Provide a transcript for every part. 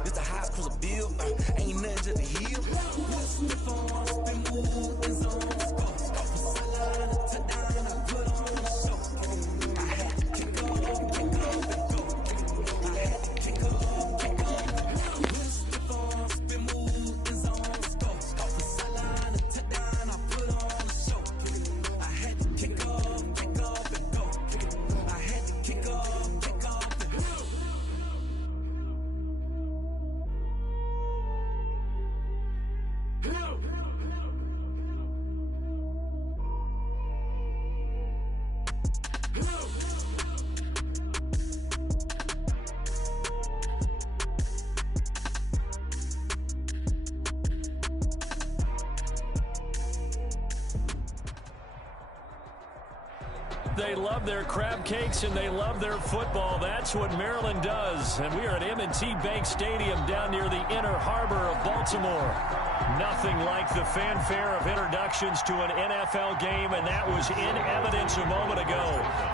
It's the high cruise a bill. Ain't nothing just a heel. They love their crab cakes and they love their football. That's what Maryland does. And we are at M&T Bank Stadium down near the inner harbor of Baltimore. Nothing like the fanfare of introductions to an NFL game, and that was in evidence a moment ago.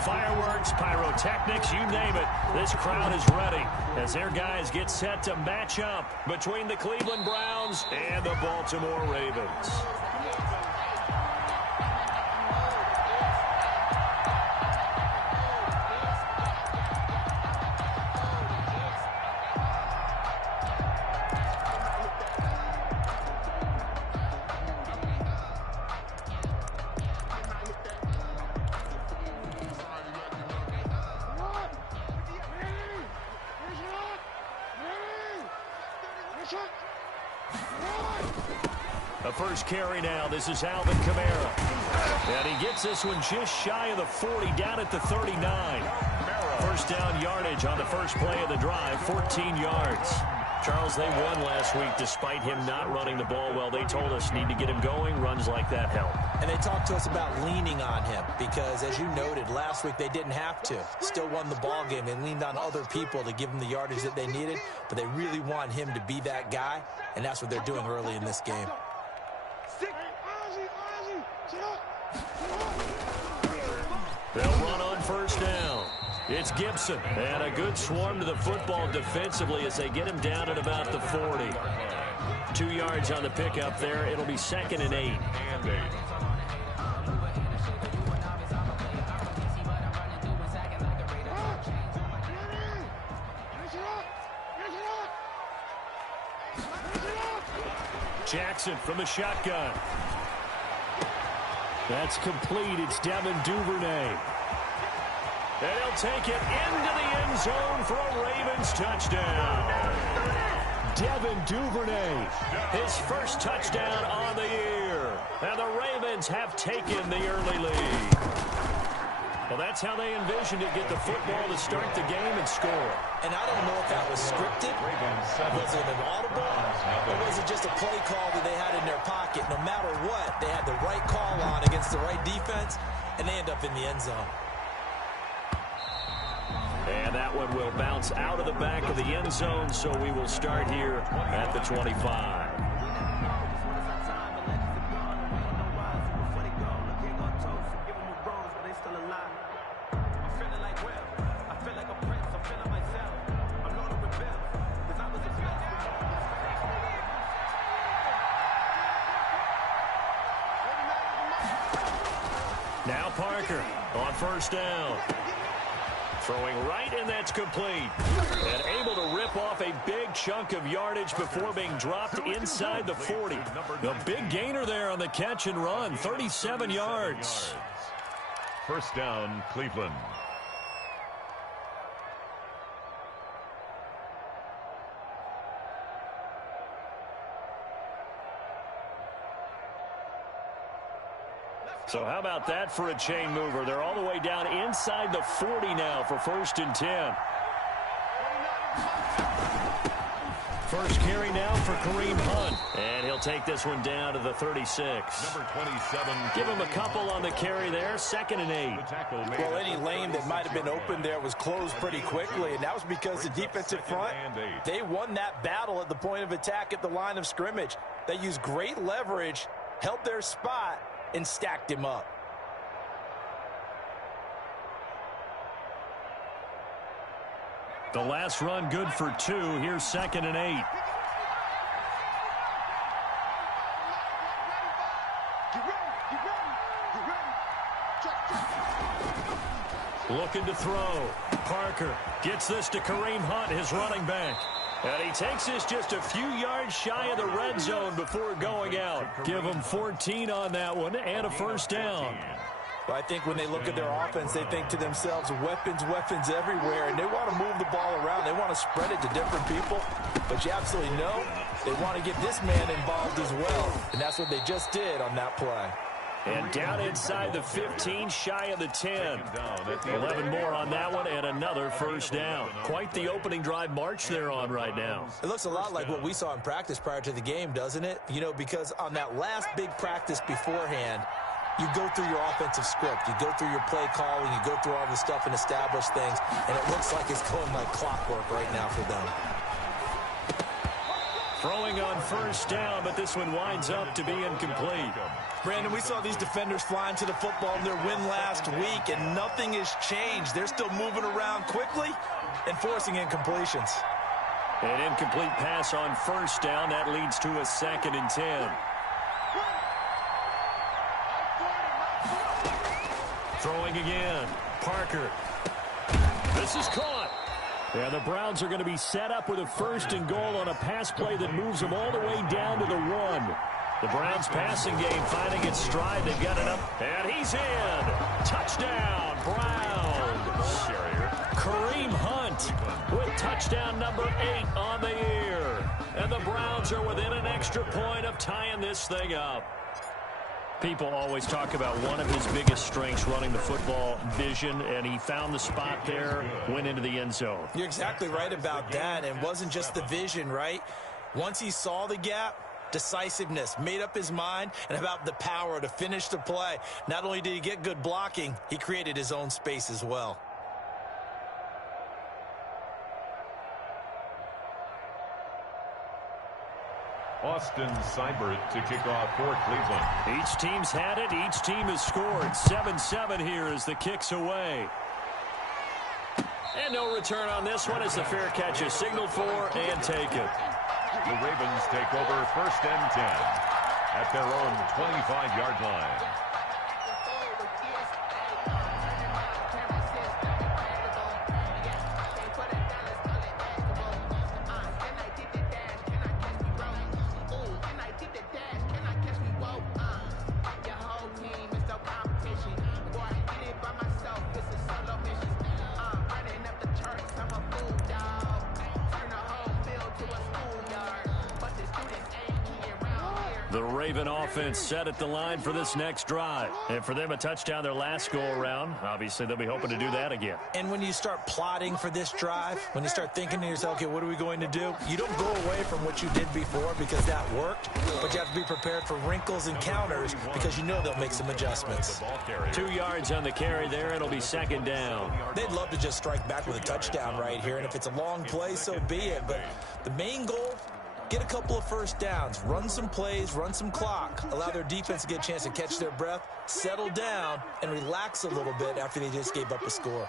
Fireworks, pyrotechnics, you name it. This crowd is ready as their guys get set to match up between the Cleveland Browns and the Baltimore Ravens. The first carry now. This is Alvin Kamara. And he gets this one just shy of the 40, down at the 39. First down yardage on the first play of the drive, 14 yards. Charles, they won last week despite him not running the ball well. They told us need to get him going. Runs like that help. And they talked to us about leaning on him because, as you noted, last week they didn't have to. Still won the ball game. They leaned on other people to give them the yardage that they needed, but they really want him to be that guy, and that's what they're doing early in this game. They'll run on first down. It's Gibson. And a good swarm to the football defensively as they get him down at about the 40. 2 yards on the pickup there. It'll be 2nd and 8. Jackson from the shotgun. That's complete. It's Devin Duvernay. And he'll take it into the end zone for a Ravens touchdown. Devin Duvernay, his first touchdown on the year. And the Ravens have taken the early lead. Well, that's how they envisioned it, get the football to start the game and score. And I don't know if that was scripted, was it an audible, or was it just a play call that they had in their pocket? No matter what, they had the right call on against the right defense, and they end up in the end zone. And that one will bounce out of the back of the end zone, so we will start here at the 25. Now Parker on first down. Throwing right, and that's complete. And able to rip off a big chunk of yardage before being dropped inside the 40. The big gainer there on the catch and run, 37 yards. First down, Cleveland. So how about that for a chain mover? They're all the way down inside the 40 now for 1st and 10. First carry now for Kareem Hunt. And he'll take this one down to the 36. Number 27. Give him a couple on the carry there. 2nd and 8. Well, any lane that might have been open there was closed pretty quickly, and that was because the defensive front, they won that battle at the point of attack at the line of scrimmage. They used great leverage, held their spot, and stacked him up. The last run good for 2. Here's 2nd and 8. Looking to throw. Parker gets this to Kareem Hunt, his running back. And he takes this just a few yards shy of the red zone before going out. Give him 14 on that one and a first down. Well, I think when they look at their offense, they think to themselves, weapons, weapons everywhere, and they want to move the ball around. They want to spread it to different people, but you absolutely know they want to get this man involved as well, and that's what they just did on that play. And down inside the 15, shy of the 10. 11 more on that one, and another first down. Quite the opening drive march they're on right now. It looks a lot like what we saw in practice prior to the game, doesn't it? You know, because on that last big practice beforehand, you go through your offensive script. You go through your play calling. You go through all the stuff and establish things, and it looks like it's going like clockwork right now for them. Throwing on first down, but this one winds up to be incomplete. Brandon, we saw these defenders flying to the football in their win last week, and nothing has changed. They're still moving around quickly and forcing incompletions. An incomplete pass on first down. That leads to a 2nd and 10. Throwing again. Parker. This is caught. And the Browns are going to be set up with a 1st and goal on a pass play that moves them all the way down to the 1. The Browns passing game finding its stride. They've got it up, and he's in. Touchdown, Browns. Kareem Hunt with touchdown number 8 on the year. And the Browns are within an extra point of tying this thing up. People always talk about one of his biggest strengths, running the football, vision, and he found the spot there, went into the end zone. You're exactly right about that. It wasn't just the vision, right? Once he saw the gap, decisiveness, made up his mind, and about the power to finish the play. Not only did he get good blocking, he created his own space as well. Austin Seibert to kick off for Cleveland. Each team's had it. Each team has scored. 7-7 here as the kick's away. And no return on this one as the fair catch is signaled for and taken. The Ravens take over 1st and 10 at their own 25-yard line. The Raven offense set at the line for this next drive. And for them, a touchdown their last go-around. Obviously, they'll be hoping to do that again. And when you start plotting for this drive, when you start thinking to yourself, okay, what are we going to do? You don't go away from what you did before because that worked, but you have to be prepared for wrinkles and counters because you know they'll make some adjustments. 2 yards on the carry there. It'll be 2nd down. They'd love to just strike back with a touchdown right here, and if it's a long play, so be it. But the main goal, get a couple of first downs, run some plays, run some clock, allow their defense to get a chance to catch their breath, settle down, and relax a little bit after they just gave up a score.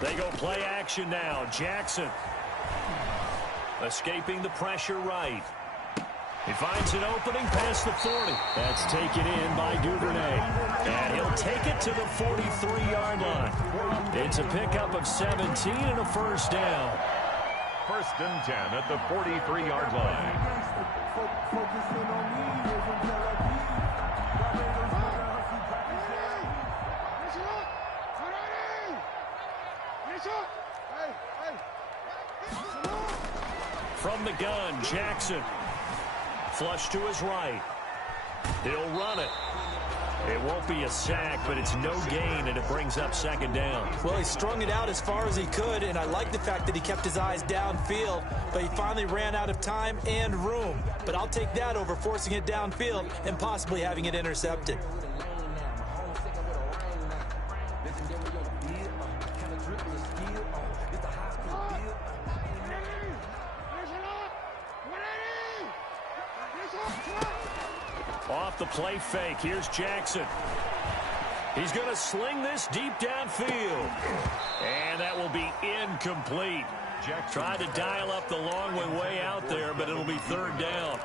They go play action now. Jackson escaping the pressure right. He finds an opening past the 40. That's taken in by Duvernay. And he'll take it to the 43-yard line. It's a pickup of 17 and a first down. 1st and 10 at the 43-yard line. From the gun, Jackson. Flush to his right. He'll run it. It won't be a sack, but it's no gain, and it brings up 2nd down. Well, he strung it out as far as he could, and I like the fact that he kept his eyes downfield, but he finally ran out of time and room. But I'll take that over forcing it downfield and possibly having it intercepted. Off the play fake, here's Jackson. He's going to sling this deep downfield. And that will be incomplete. Tried to dial up the long way out there, but it'll be third down.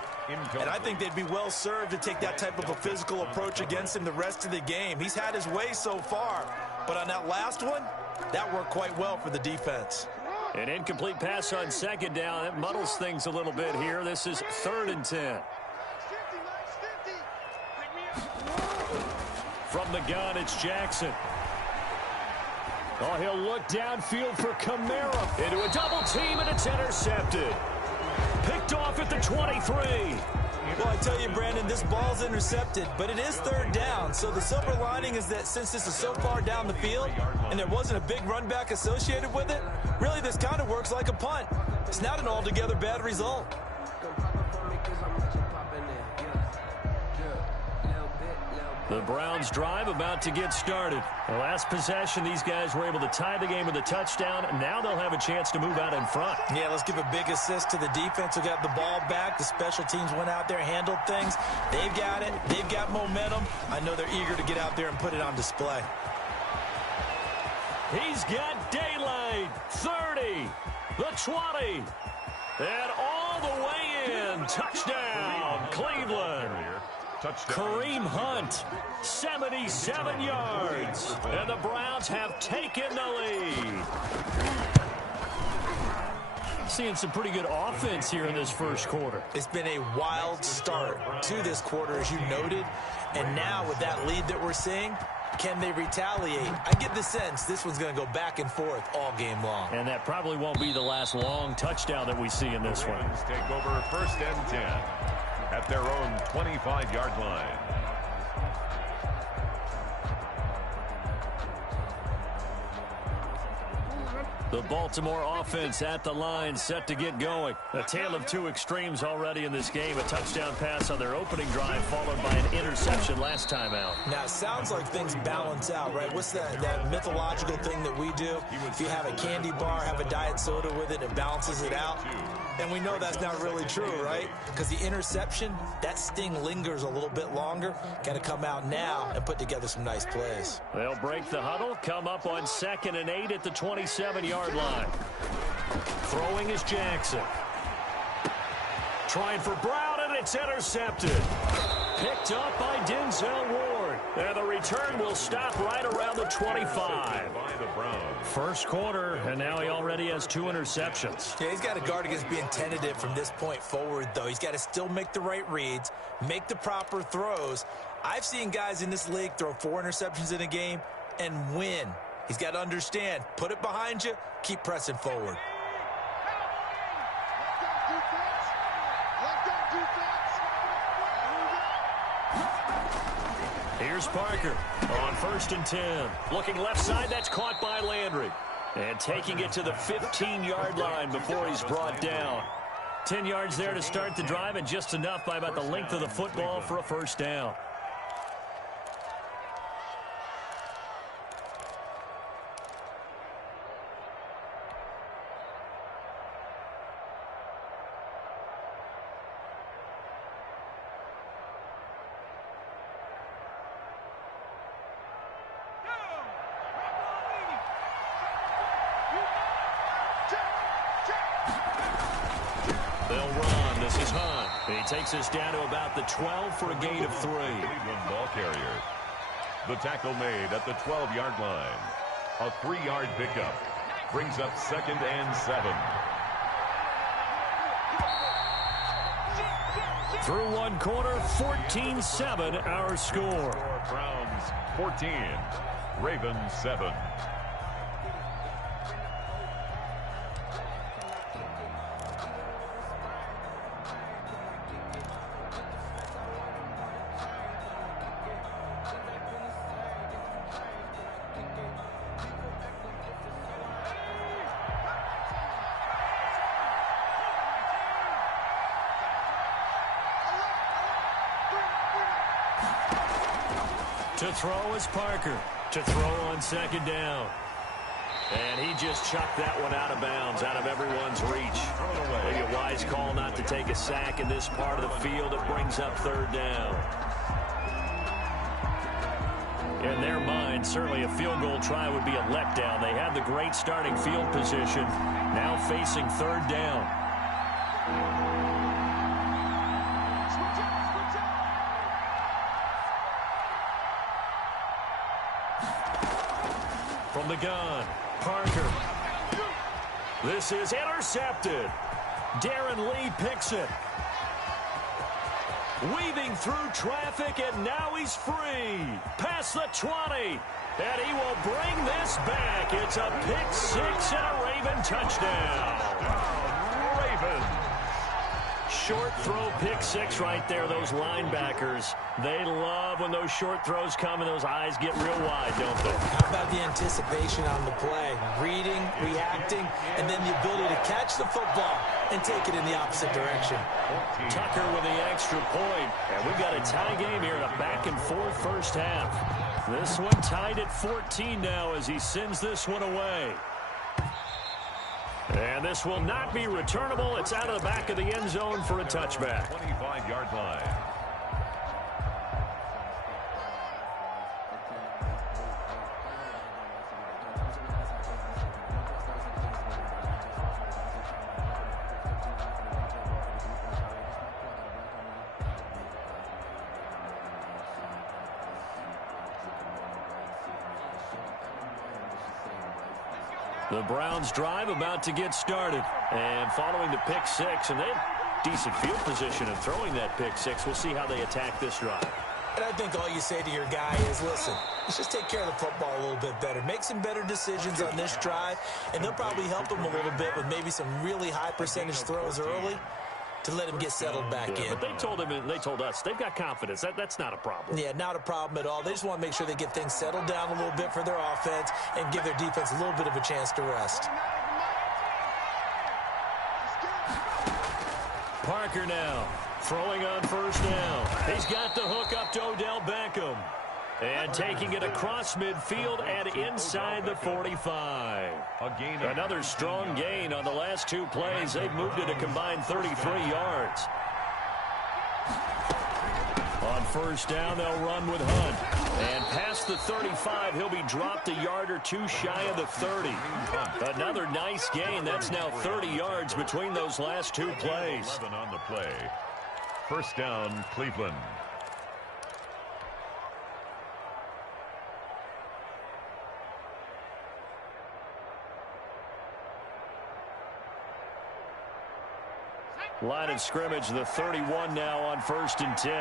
And I think they'd be well served to take that type of a physical approach against him the rest of the game. He's had his way so far, but on that last one, that worked quite well for the defense. An incomplete pass on second down. That muddles things a little bit here. This is 3rd and 10. From the gun, it's Jackson. Oh, he'll look downfield for Kamara. Into a double team, and it's intercepted. Picked off at the 23. Well, I tell you, Brandon, this ball's intercepted, but it is third down. So the silver lining is that since this is so far down the field and there wasn't a big run back associated with it, really this kind of works like a punt. It's not an altogether bad result. The Browns drive about to get started. The last possession, these guys were able to tie the game with a touchdown. Now they'll have a chance to move out in front. Yeah, let's give a big assist to the defense who got the ball back. The special teams went out there, handled things. They've got it. They've got momentum. I know they're eager to get out there and put it on display. He's got daylight. 30, the 20, and all the way in. Touchdown, Cleveland. Kareem Hunt, 77 yards, and the Browns have taken the lead. Seeing some pretty good offense here in this first quarter. It's been a wild start to this quarter, as you noted, and now with that lead that we're seeing, can they retaliate? I get the sense this one's going to go back and forth all game long. And that probably won't be the last long touchdown that we see in this one. Take over 1st and 10. At their own 25-yard line. The Baltimore offense at the line, set to get going. A tale of two extremes already in this game. A touchdown pass on their opening drive, followed by an interception last time out. Now, it sounds like things balance out, right? What's that mythological thing that we do? If you have a candy bar, have a diet soda with it, it balances it out. And we know that's not really true, right? Because the interception, that sting lingers a little bit longer. Got to come out now and put together some nice plays. They'll break the huddle, come up on 2nd and 8 at the 27-yard line. Throwing is Jackson. Trying for Brown, and it's intercepted. Picked up by Denzel Ward. And the return will stop right around the 25. First quarter, and now he already has 2 interceptions. Yeah, he's got to guard against being tentative from this point forward, though. He's got to still make the right reads, make the proper throws. I've seen guys in this league throw 4 interceptions in a game and win. He's got to understand, put it behind you, keep pressing forward. Here's Parker on 1st and 10. Looking left side, that's caught by Landry. And taking it to the 15-yard line before he's brought down. 10 yards there to start the drive, and just enough by about the length of the football for a first down. They'll run. This is Hunt. He takes us down to about the 12 for a gain of 3. Cleveland ball carrier. The tackle made at the 12-yard line. A 3-yard pickup. Brings up 2nd and 7. Through one quarter, 14-7 our score. Browns 14. Ravens 7. To throw is Parker. To throw on 2nd down. And he just chucked that one out of bounds, out of everyone's reach. Maybe a wise call not to take a sack in this part of the field. It brings up 3rd down. In their mind, certainly a field goal try would be a letdown. They had the great starting field position, now facing third down. From the gun, Parker. This is intercepted. Darren Lee picks it. Weaving through traffic, and now he's free. Past the 20. And he will bring this back. It's a pick six and a Raven touchdown. Ravens. Short throw pick six right there. Those linebackers, they love when those short throws come and those eyes get real wide, don't they? How about the anticipation on the play? Reading, reacting, and then the ability to catch the football and take it in the opposite direction. Tucker with the extra point. And we've got a tie game here in a back-and-forth first half. This one tied at 14 now as he sends this one away. And this will not be returnable. It's out of the back of the end zone for a touchback. 25-yard line. The Browns drive about to get started. And following the pick six, and they have decent field position in throwing that pick six. We'll see how they attack this drive. And I think all you say to your guy is, listen, let's just take care of the football a little bit better. Make some better decisions on this drive, and they'll probably help him a little bit with maybe some really high percentage throws early to let him get settled back in. But they told him, and they told us, they've got confidence. That's not a problem. Yeah, not a problem at all. They just want to make sure they get things settled down a little bit for their offense and give their defense a little bit of a chance to rest. Parker now throwing on first down. He's got the hook up to Odell Beckham. And taking it across midfield and inside the 45. Another strong gain on the last two plays. They've moved it a combined 33 yards. On first down, they'll run with Hunt. And past the 35, he'll be dropped a yard or two shy of the 30. Another nice gain. That's now 30 yards between those last two plays. 11 on the play. First down, Cleveland. Line of scrimmage, the 31 now on 1st and 10.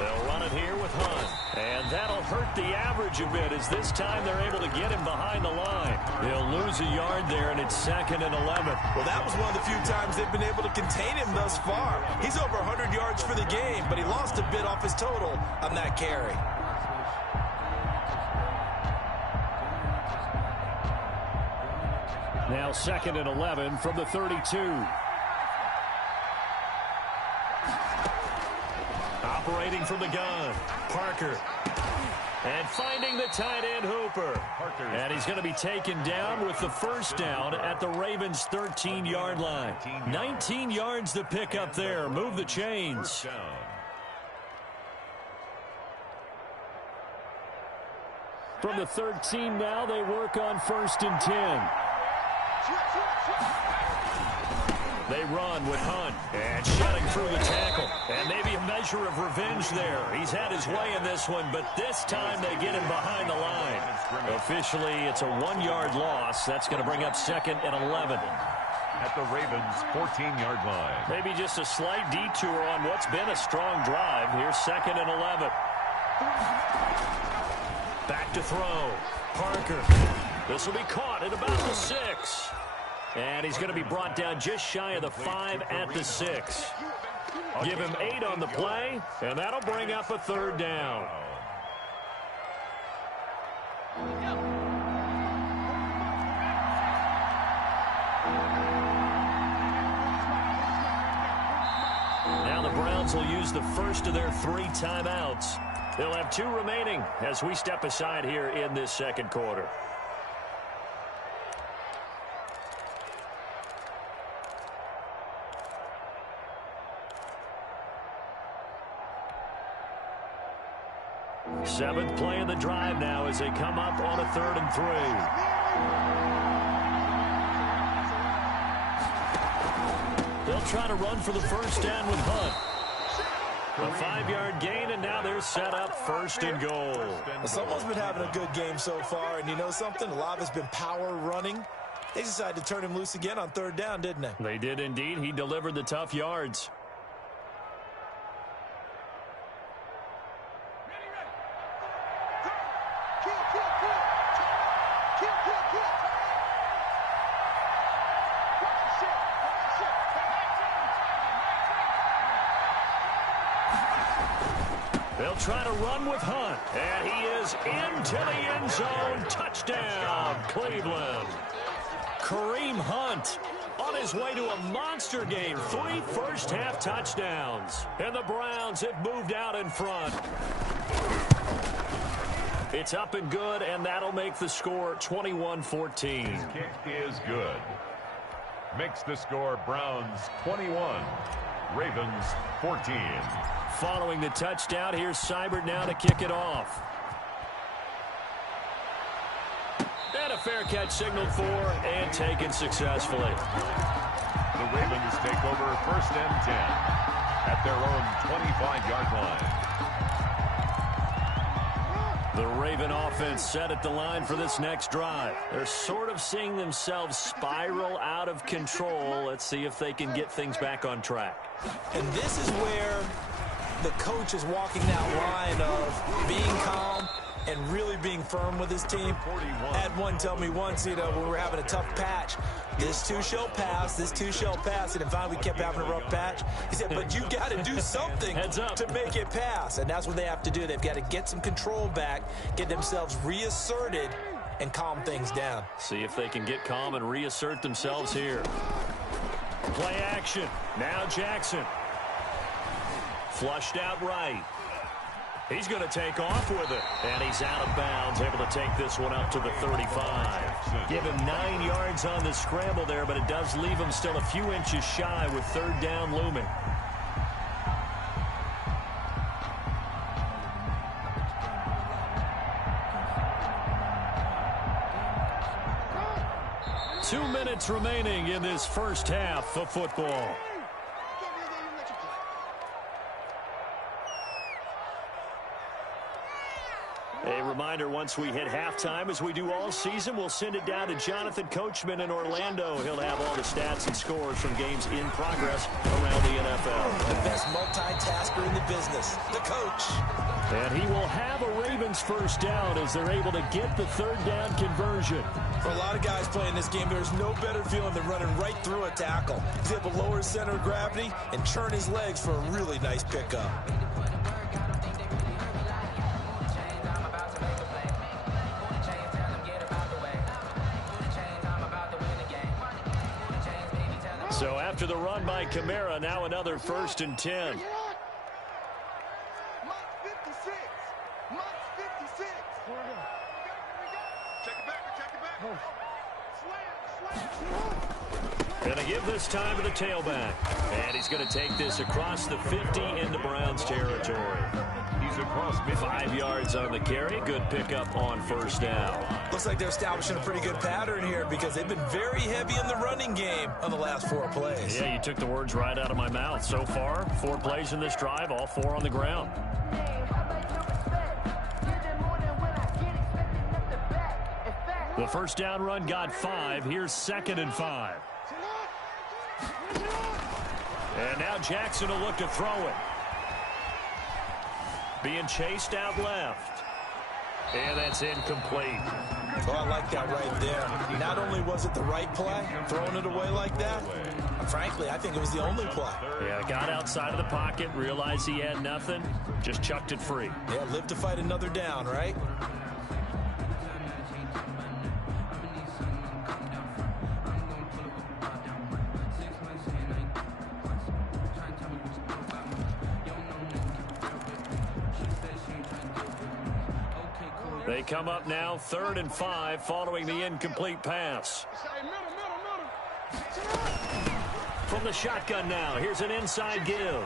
They'll run it here with Hunt. And that'll hurt the average a bit as this time they're able to get him behind the line. He'll lose a yard there, and it's 2nd and 11. Well, that was one of the few times they've been able to contain him thus far. He's over 100 yards for the game, but he lost a bit off his total on that carry. Now 2nd and 11 from the 32. Operating from the gun, Parker. And finding the tight end, Hooper. And he's going to be taken down with the first down at the Ravens' 13-yard line. 19 yards to pick up there. Move the chains. From the 13 now, they work on 1st and 10. They run with Hunt and shutting through the tackle. And maybe a measure of revenge there. He's had his way in this one, but this time they get him behind the line. Officially, it's a 1-yard loss. That's going to bring up 2nd and 11. At the Ravens' 14-yard line. Maybe just a slight detour on what's been a strong drive. Here's 2nd and 11. Back to throw. Parker. This will be caught at about the 6. And he's going to be brought down just shy of the 5 at the 6. Give him 8 on the play, and that'll bring up a 3rd down. Now the Browns will use the first of their 3 timeouts. They'll have 2 remaining as we step aside here in this second quarter. 7th play of the drive now as they come up on a 3rd and 3. They'll try to run for the first down with Hunt. A 5-yard gain, and now they're set up 1st and goal. Well, someone's been having a good game so far, and you know something? A lot of it's been power running. They decided to turn him loose again on 3rd down, didn't they? They did indeed. He delivered the tough yards. They'll try to run with Hunt, and he is into the end zone. Touchdown, Cleveland. Kareem Hunt on his way to a monster game. 3 first-half touchdowns. And the Browns have moved out in front. It's up and good, and that'll make the score 21-14. His kick is good. Makes the score Browns 21, Ravens 14. Following the touchdown, here's Seibert now to kick it off. And a fair catch signaled for and taken successfully. The Ravens take over 1st and 10 at their own 25-yard line. The Raven offense set at the line for this next drive. They're sort of seeing themselves spiral out of control. Let's see if they can get things back on track. And this is where the coach is walking that line of being calm and really being firm with his team. I had one tell me once, when we were having a tough patch, this too shall pass, this too shall pass, and finally we kept having a rough patch. He said, but you got to do something to make it pass, and that's what they have to do. They've got to get some control back, get themselves reasserted, and calm things down. See if they can get calm and reassert themselves here. Play action. Now Jackson. Flushed out right. He's going to take off with it. And he's out of bounds, able to take this one up to the 35. Give him 9 yards on the scramble there, but it does leave him still a few inches shy with 3rd down looming. Two minutes remaining in this first half of football. A reminder, once we hit halftime, as we do all season, we'll send it down to Jonathan Coachman in Orlando. He'll have all the stats and scores from games in progress around the NFL. The best multitasker in the business, the coach. And he will have a Ravens first down as they're able to get the 3rd down conversion. For a lot of guys playing this game, there's no better feeling than running right through a tackle. He's able to lower his center of gravity and churn his legs for a really nice pickup. So after the run by Kamara, now another 1st and 10. Going to give this time to the tailback. And he's going to take this across the 50 into Browns territory. He's across 5 yards on the carry. Good pickup on 1st down. Looks like they're establishing a pretty good pattern here because they've been very heavy in the running game on the last 4 plays. Yeah, you took the words right out of my mouth. So far, 4 plays in this drive, all 4 on the ground. The first down run got 5. Here's 2nd and 5. And now Jackson will look to throw it. Being chased out left. And that's incomplete. Oh, I like that right there. Not only was it the right play, throwing it away like that, frankly, I think it was the only play. Yeah, got outside of the pocket, realized he had nothing, just chucked it free. Yeah, live to fight another down, right? They come up now 3rd and 5 following the incomplete pass. From the shotgun now, here's an inside give.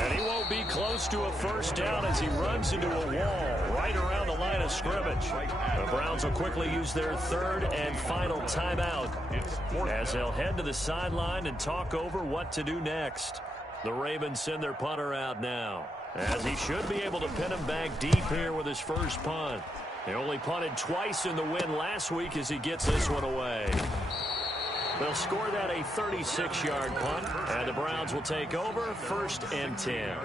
And he won't be close to a first down as he runs into a wall right around the line of scrimmage. The Browns will quickly use their third and final timeout as they'll head to the sideline and talk over what to do next. The Ravens send their punter out now, as he should be able to pin him back deep here with his first punt. He only punted twice in the win last week as he gets this one away. They'll score that a 36-yard punt, and the Browns will take over 1st and 10.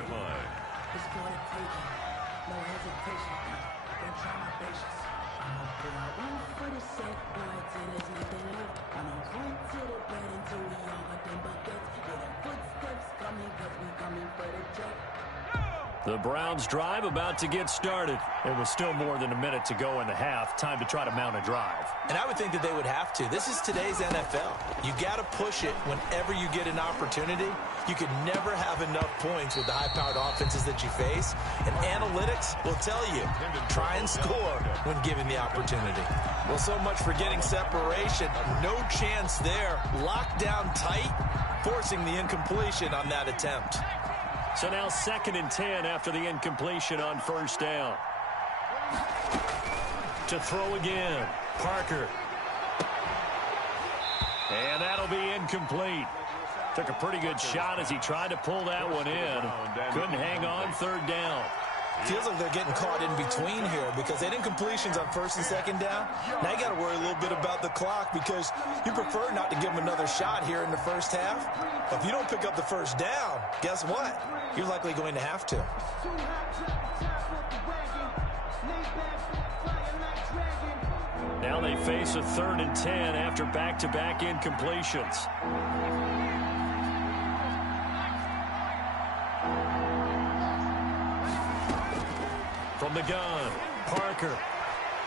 The Browns drive about to get started. It was still more than a minute to go in the half. Time to try to mount a drive. And I would think that they would have to. This is today's NFL. You got to push it whenever you get an opportunity. You can never have enough points with the high-powered offenses that you face. And analytics will tell you, try and score when given the opportunity. Well, so much for getting separation. No chance there. Locked down tight, forcing the incompletion on that attempt. So now 2nd and 10 after the incompletion on first down. To throw again, Parker. And that'll be incomplete. Took a pretty good shot as he tried to pull that one in. Couldn't hang on 3rd down. Feels like they're getting caught in between here because they had incompletions on 1st and 2nd down. Now you got to worry a little bit about the clock because you prefer not to give them another shot here in the first half. But if you don't pick up the first down, guess what? You're likely going to have to. Now they face a 3rd and 10 after back-to-back incompletions. From the gun, Parker.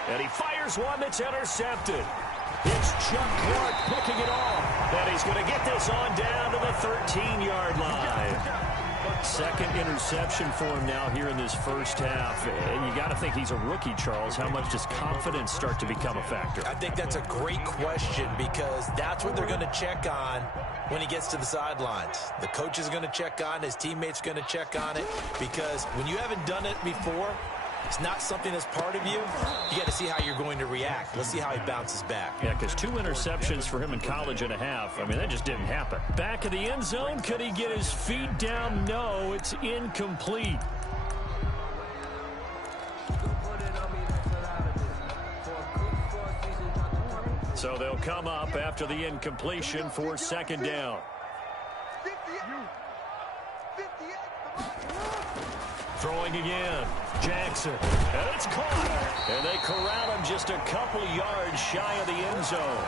And he fires one that's intercepted. It's Chuck Clark picking it off. And he's going to get this on down to the 13-yard line. 2nd interception for him now here in this first half. And you got to think he's a rookie, Charles. How much does confidence start to become a factor? I think that's a great question because that's what they're going to check on when he gets to the sidelines. The coach is going to check on, his teammates are going to check on it because when you haven't done it before, it's not something that's part of you. You got to see how you're going to react. Let's see how he bounces back. Yeah, because 2 interceptions for him in college and a half. I mean, that just didn't happen. Back of the end zone. Could he get his feet down? No, it's incomplete. So they'll come up after the incompletion for 2nd down. Throwing again, Jackson, and it's caught. And they corral him just a couple yards shy of the end zone.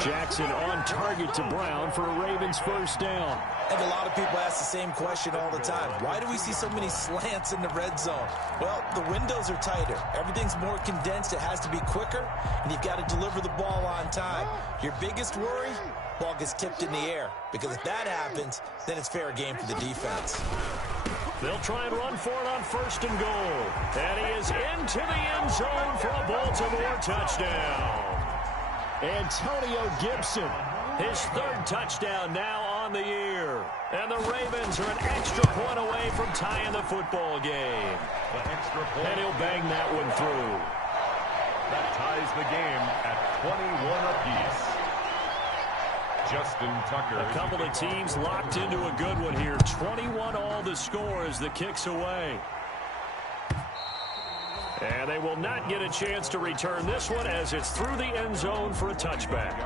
Jackson on target to Brown for a Ravens first down. I think a lot of people ask the same question all the time. Why do we see so many slants in the red zone? Well, the windows are tighter. Everything's more condensed. It has to be quicker, and you've got to deliver the ball on time. Your biggest worry? Ball gets tipped in the air. Because if that happens, then it's fair game for the defense. They'll try and run for it on 1st and goal. And he is into the end zone for a Baltimore touchdown. Antonio Gibson, his 3rd touchdown now on the year. And the Ravens are an extra point away from tying the football game. And he'll bang that one through. That ties the game at 21 apiece. Justin Tucker. A couple of teams locked into a good one here. 21 all the score as the kick's away. And they will not get a chance to return this one as it's through the end zone for a touchback.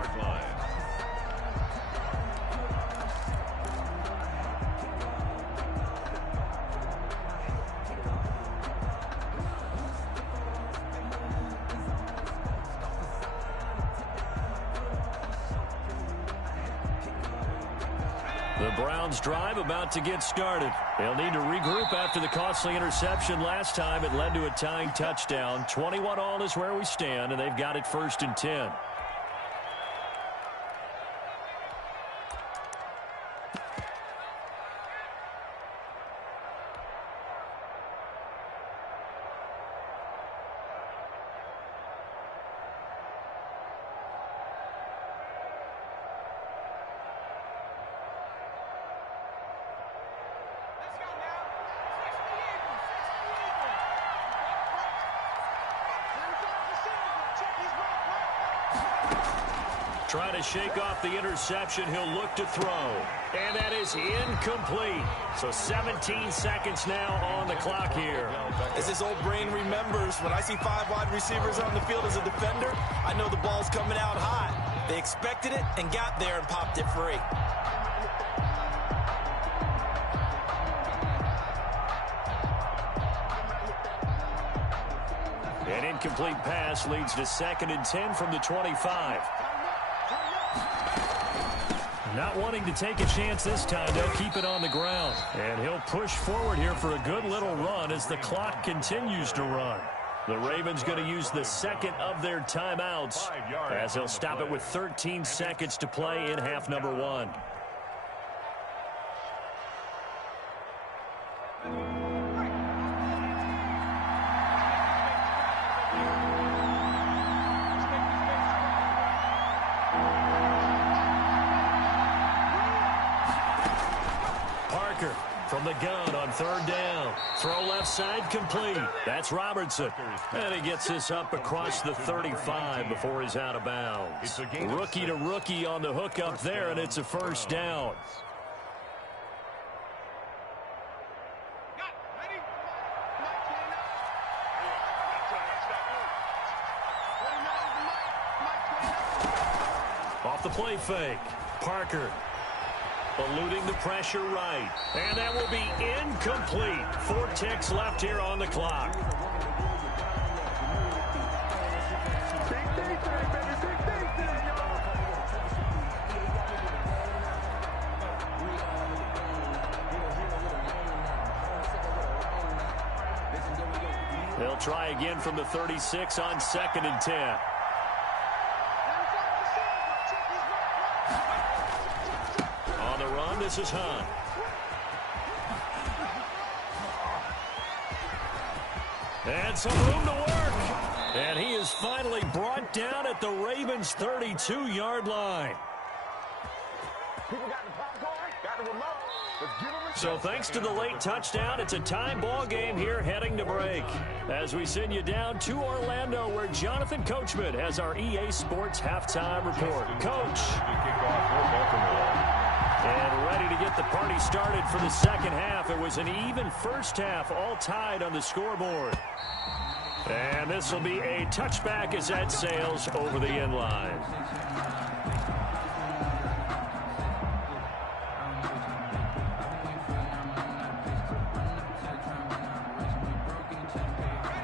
The Browns drive about to get started. They'll need to regroup after the costly interception last time. It led to a tying touchdown. 21 all is where we stand, and they've got it 1st and 10. Trying to shake off the interception. He'll look to throw. And that is incomplete. So 17 seconds now on the clock here. As his old brain remembers, when I see 5 wide receivers on the field as a defender, I know the ball's coming out hot. They expected it and got there and popped it free. An incomplete pass leads to 2nd and 10 from the 25. Not wanting to take a chance this time, they'll keep it on the ground. And he'll push forward here for a good little run as the clock continues to run. The Ravens going to use the 2nd of their timeouts as they'll stop it with 13 seconds to play in half number 1. From the gun on 3rd down. Throw left side complete. That's Robertson. And he gets this up across the 35 before he's out of bounds. Rookie to rookie on the hook up there, and it's a 1st down. Off the play fake. Parker. Eluding the pressure right. And that will be incomplete. 4 ticks left here on the clock. They'll try again from the 36 on 2nd and 10. This is Hunt. And some room to work. And he is finally brought down at the Ravens' 32-yard line. People got the popcorn, got the remote. Let's give them a So thanks to the late touchdown, it's a tie ball game here heading to break. As we send you down to Orlando, where Jonathan Coachman has our EA Sports halftime report. Coach. And ready to get the party started for the 2nd half. It was an even first half, all tied on the scoreboard. And this will be a touchback as that sails over the end line.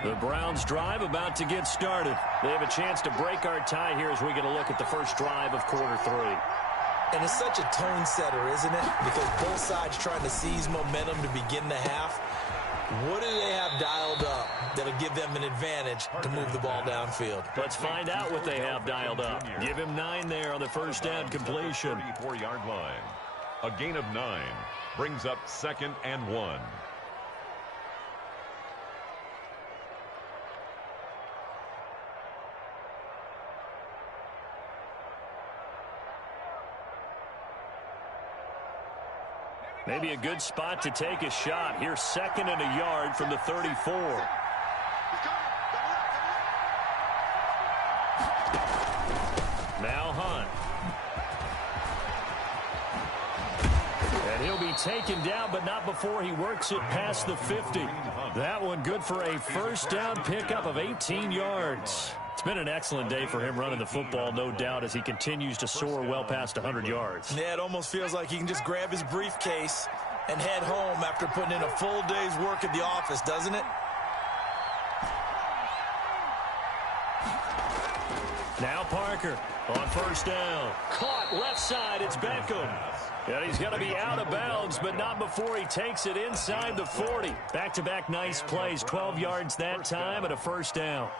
The Browns drive about to get started. They have a chance to break our tie here as we get a look at the first drive of quarter 3. And it's such a tone setter, isn't it? Because both sides trying to seize momentum to begin the half. What do they have dialed up that'll give them an advantage to move the ball downfield? Let's find out what they have dialed up. Give him 9 there on the 1st down completion. 34-yard line. A gain of 9 brings up 2nd and 1. Maybe a good spot to take a shot. Here, 2nd and a yard from the 34. Now Hunt. And he'll be taken down, but not before he works it past the 50. That one good for a 1st down pickup of 18 yards. It's been an excellent day for him running the football, no doubt, as he continues to soar well past 100 yards. Yeah, it almost feels like he can just grab his briefcase and head home after putting in a full day's work at the office, doesn't it? Now Parker on 1st down. Caught left side. It's Beckham. And he's going to be out of bounds, but not before he takes it inside the 40. Back-to-back nice plays. 12 yards that time and a 1st down.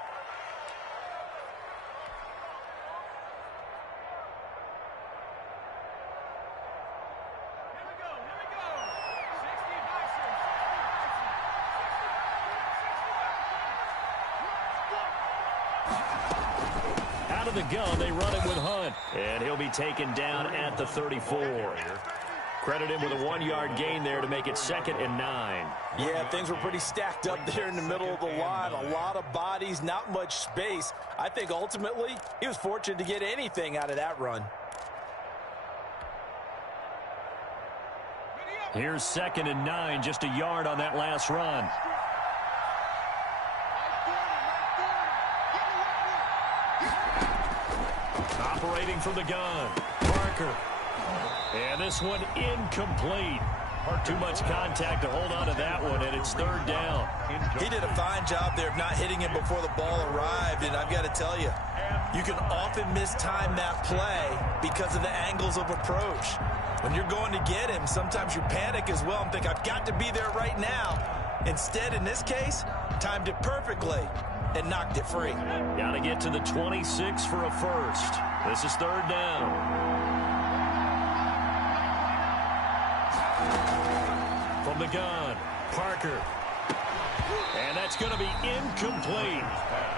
Out of the gun, they run it with Hunt. And he'll be taken down at the 34. Credit him with a 1-yard gain there to make it 2nd and 9. Yeah, things were pretty stacked up there in the middle of the line. A lot of bodies, not much space. I think ultimately he was fortunate to get anything out of that run. Here's 2nd and 9, just a yard on that last run. Operating from the gun, Parker. And this one incomplete. Too much contact to hold on to that one, and it's 3rd down. He did a fine job there of not hitting him before the ball arrived, and I've got to tell you, you can often mistime that play because of the angles of approach. When you're going to get him, sometimes you panic as well and think, I've got to be there right now. Instead, in this case, timed it perfectly and knocked it free. Got to get to the 26 for a first. This is 3rd down. From the gun, Parker. And that's going to be incomplete.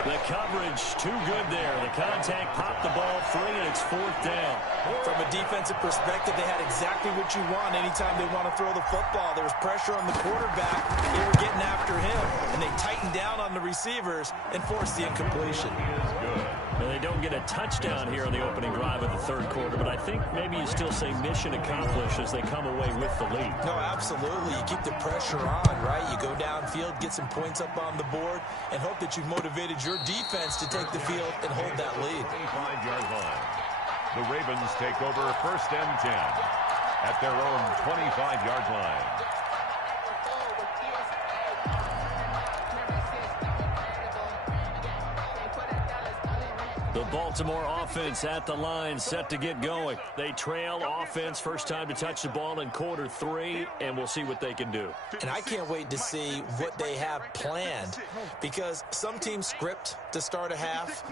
The coverage too good there. The contact popped the ball free, and it's 4th down. From a defensive perspective, they had exactly what you want anytime they want to throw the football. There was pressure on the quarterback. They were getting after him, and they tightened down on the receivers and forced the incompletion. Well, they don't get a touchdown here on the opening drive of the 3rd quarter, but I think maybe you still say mission accomplished as they come away with the lead. No, absolutely. You keep the pressure on, right? You go downfield, get some points up on the board, and hope that you've motivated your defense to take the field and hold that lead. 25-yard line. The Ravens take over 1st and 10 at their own 25-yard line. The Baltimore offense at the line, set to get going. They trail offense, first time to touch the ball in quarter 3, and we'll see what they can do. And I can't wait to see what they have planned, because some teams script to start a half.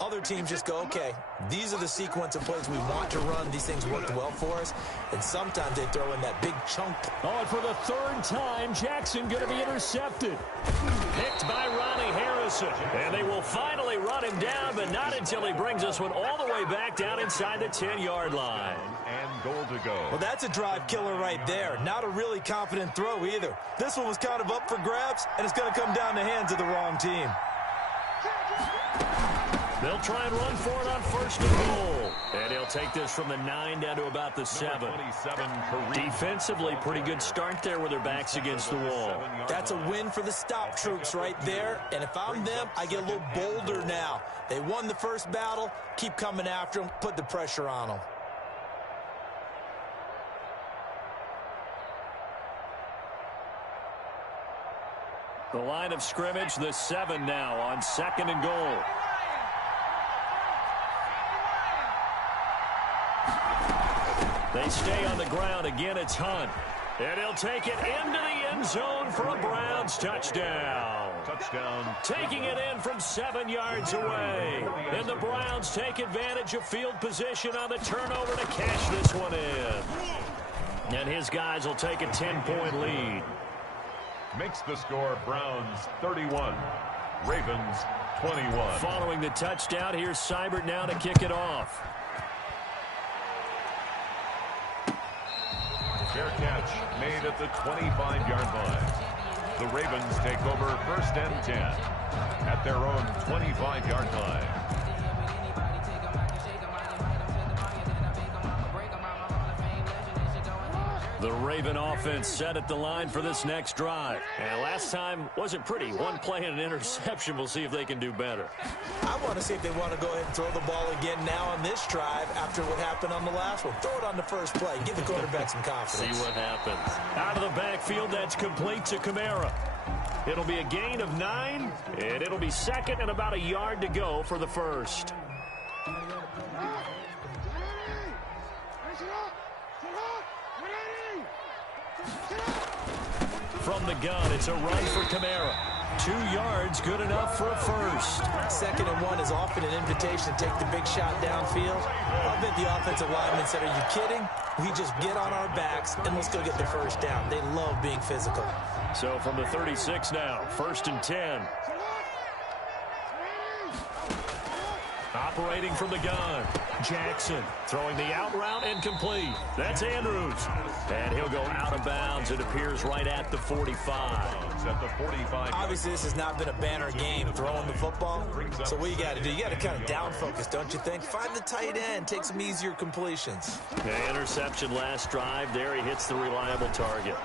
Other teams just go, okay, these are the sequence of plays we want to run. These things worked well for us. And sometimes they throw in that big chunk. Oh, and for the 3rd time, Jackson going to be intercepted. Picked by Ronnie Harrison. And they will finally run him down, but not until he brings us one all the way back down inside the 10-yard line. And goal to go. Well, that's a drive killer right there. Not a really confident throw either. This one was kind of up for grabs, and it's going to come down the hands of the wrong team. They'll try and run for it on 1st and goal. And he'll take this from the 9 down to about the 7. Defensively, pretty good start there with their backs against the wall. That's a win for the stop troops right there. And if I'm them, I get a little bolder now. They won the first battle. Keep coming after them. Put the pressure on them. The line of scrimmage, the 7 now on 2nd and goal. They stay on the ground. Again, it's Hunt. And he'll take it into the end zone for a Browns touchdown. Touchdown. Taking it in from 7 yards away. And the Browns take advantage of field position on the turnover to cash this one in. And his guys will take a 10-point lead. Makes the score Browns 31, Ravens 21. Following the touchdown, here's Seibert now to kick it off. Fair catch made at the 25-yard line. The Ravens take over 1st and 10 at their own 25-yard line. The Raven offense set at the line for this next drive. And last time wasn't pretty. One play and an interception. We'll see if they can do better. I want to see if they want to go ahead and throw the ball again now on this drive after what happened on the last one. Throw it on the first play. Give the quarterback some confidence. See what happens. Out of the backfield, that's complete to Kamara. It'll be a gain of 9, and it'll be 2nd and about a yard to go for the first. From the gun, it's a run for Kamara. 2 yards, good enough for a first. 2nd and 1 is often an invitation to take the big shot downfield. I'll bet the offensive lineman said, are you kidding? We just get on our backs and let's go get the first down. They love being physical. So from the 36 now, 1st and 10. Operating from the gun. Jackson throwing the out route incomplete. That's Andrews. And he'll go out of bounds. It appears right at the 45. At the 45. Obviously, this has not been a banner game throwing the football. So what you got to do, you got to kind of down focus, don't you think? Find the tight end. Take some easier completions. The interception last drive. There he hits the reliable target.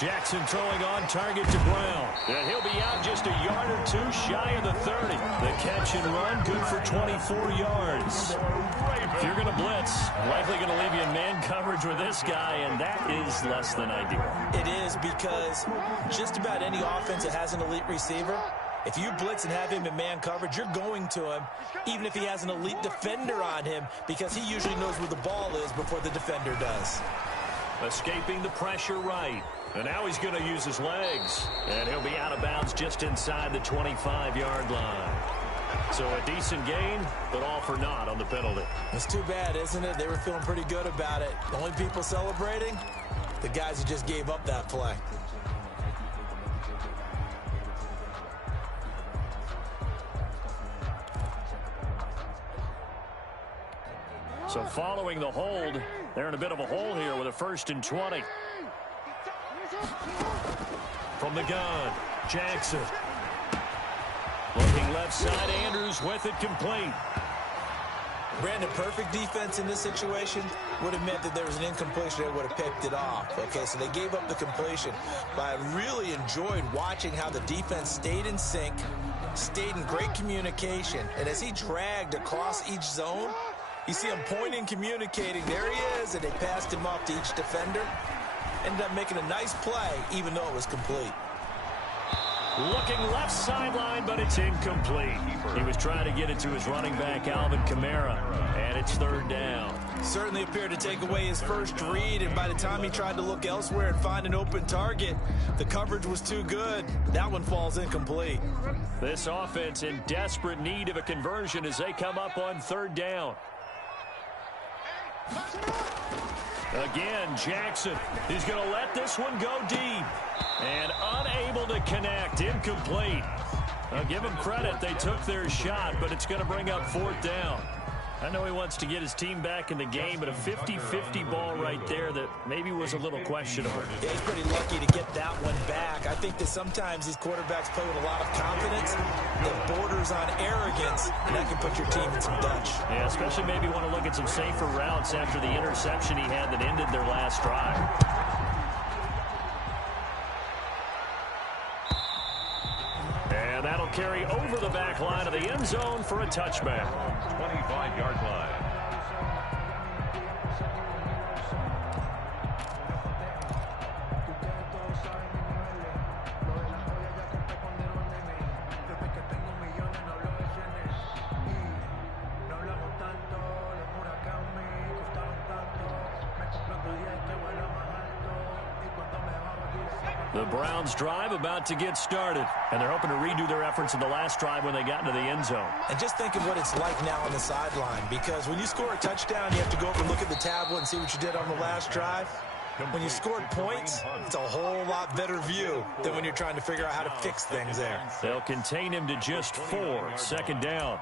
Jackson throwing on target to Brown. And he'll be out just a yard or two shy of the 30. The catch and run, good for 24 yards. If you're going to blitz, likely going to leave you in man coverage with this guy, and that is less than ideal. It is, because just about any offense that has an elite receiver, if you blitz and have him in man coverage, you're going to him, even if he has an elite defender on him, because he usually knows where the ball is before the defender does. Escaping the pressure right. And now he's going to use his legs. And he'll be out of bounds just inside the 25-yard line. So a decent gain, but all for naught on the penalty. It's too bad, isn't it? They were feeling pretty good about it. The only people celebrating, the guys who just gave up that play. So following the hold, they're in a bit of a hole here with a 1st and 20. From the gun, Jackson. Looking left side, Andrews with it complete. Brandon, perfect defense in this situation would have meant that there was an incompletion. They would have picked it off. Okay, so they gave up the completion. But I really enjoyed watching how the defense stayed in sync, stayed in great communication. And as he dragged across each zone, you see him pointing, communicating. There he is, and they passed him off to each defender. Ended up making a nice play, even though it was complete. Looking left sideline, but it's incomplete. He was trying to get it to his running back, Alvin Kamara, and it's 3rd down. Certainly appeared to take away his first read, and by the time he tried to look elsewhere and find an open target, the coverage was too good. That one falls incomplete. This offense in desperate need of a conversion as they come up on 3rd down. Again, Jackson. He's going to let this one go deep. And unable to connect. Incomplete. I'll give him credit. They took their shot, but it's going to bring up 4th down. I know he wants to get his team back in the game, but a 50-50 ball right there that maybe was a little questionable. Yeah, he's pretty lucky to get that one back. I think that sometimes these quarterbacks play with a lot of confidence that borders on arrogance, and that can put your team in some Dutch. Yeah, especially maybe want to look at some safer routes after the interception he had that ended their last drive. And that'll carry over the back line of the end zone for a touchback. 25-yard line. The Browns drive about to get started, and they're hoping to redo their efforts in the last drive when they got into the end zone. And just think of what it's like now on the sideline, because when you score a touchdown, you have to go over and look at the tablet and see what you did on the last drive. When you scored points, it's a whole lot better view than when you're trying to figure out how to fix things there. They'll contain him to just 4, 2nd down.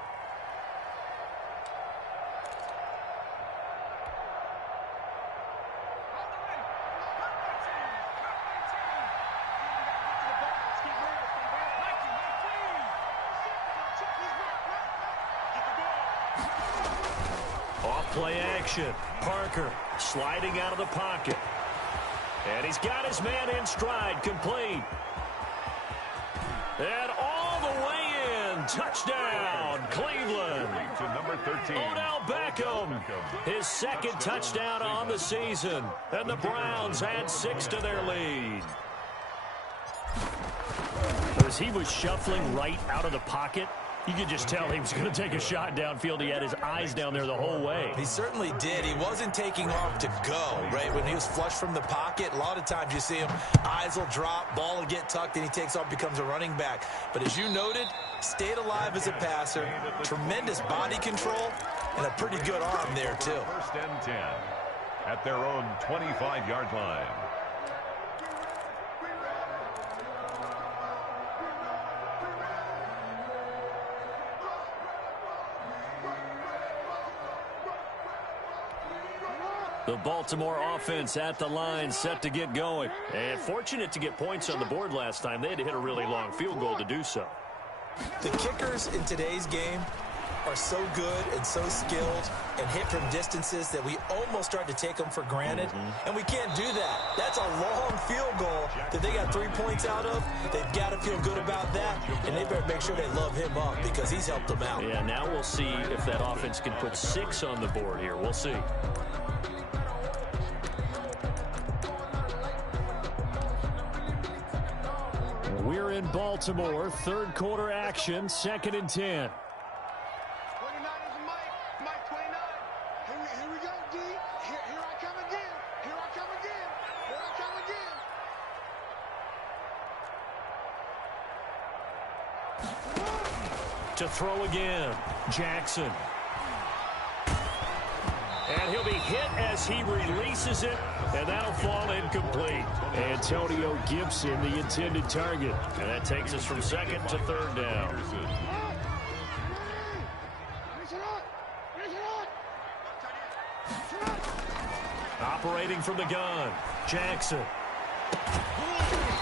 Play action. Parker sliding out of the pocket. And he's got his man in stride. Complete. And all the way in. Touchdown, Cleveland. To number 13. Odell Beckham. His 2nd touchdown on the season. And the Browns add 6 to their lead. As he was shuffling right out of the pocket, you could just tell he was going to take a shot downfield. He had his eyes down there the whole way. He certainly did. He wasn't taking off to go, right? When he was flush from the pocket, a lot of times you see him, eyes will drop, ball will get tucked, and he takes off, becomes a running back. But as you noted, stayed alive as a passer, tremendous body control, and a pretty good arm there, too. 1st and 10 at their own 25-yard line. The Baltimore offense at the line, set to get going. And fortunate to get points on the board last time. They had to hit a really long field goal to do so. The kickers in today's game are so good and so skilled and hit from distances that we almost start to take them for granted. And we can't do that. That's a long field goal that they got 3 points out of. They've got to feel good about that, and they better make sure they love him up because he's helped them out. Yeah, now we'll see if that offense can put 6 on the board here. We'll see. We're in Baltimore, third quarter action, 2nd and 10. 29 is Mike 29. Here we go, D. Here I come again. Here I come again. Here I come again. To throw again, Jackson. And he'll be hit as he releases it, and that'll fall incomplete. Antonio Gibson, the intended target. And that takes us from 2nd to 3rd down. Operating from the gun, Jackson.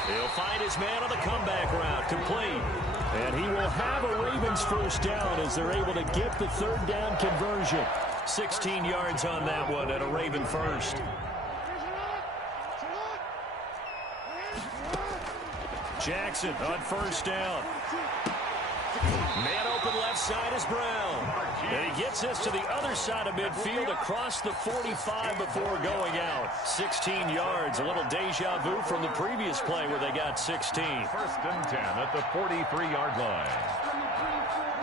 He'll find his man on the comeback route, complete. And he will have a Ravens first down as they're able to get the 3rd down conversion. 16 yards on that one and a Raven first. Jackson on first down. Man open left side is Brown. And he gets us to the other side of midfield across the 45 before going out. 16 yards, a little deja vu from the previous play where they got 16. 1st and 10 at the 43-yard line.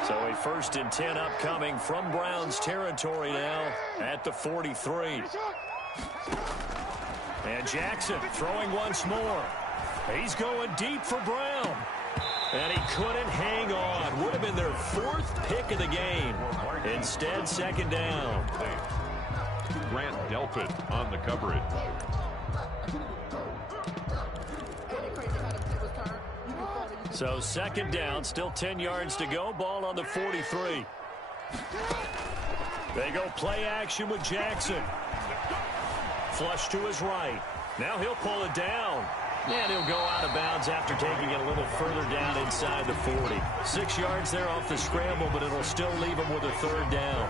So a 1st and 10 upcoming from Brown's territory now at the 43. And Jackson throwing once more. He's going deep for Brown. And he couldn't hang on. Would have been their 4th pick of the game. Instead, 2nd down. Grant dealt it on the coverage. So 2nd down, still 10 yards to go. Ball on the 43. They go play action with Jackson. Flush to his right. Now he'll pull it down. And he'll go out of bounds after taking it a little further down inside the 40. 6 yards there off the scramble, but it'll still leave him with a 3rd down.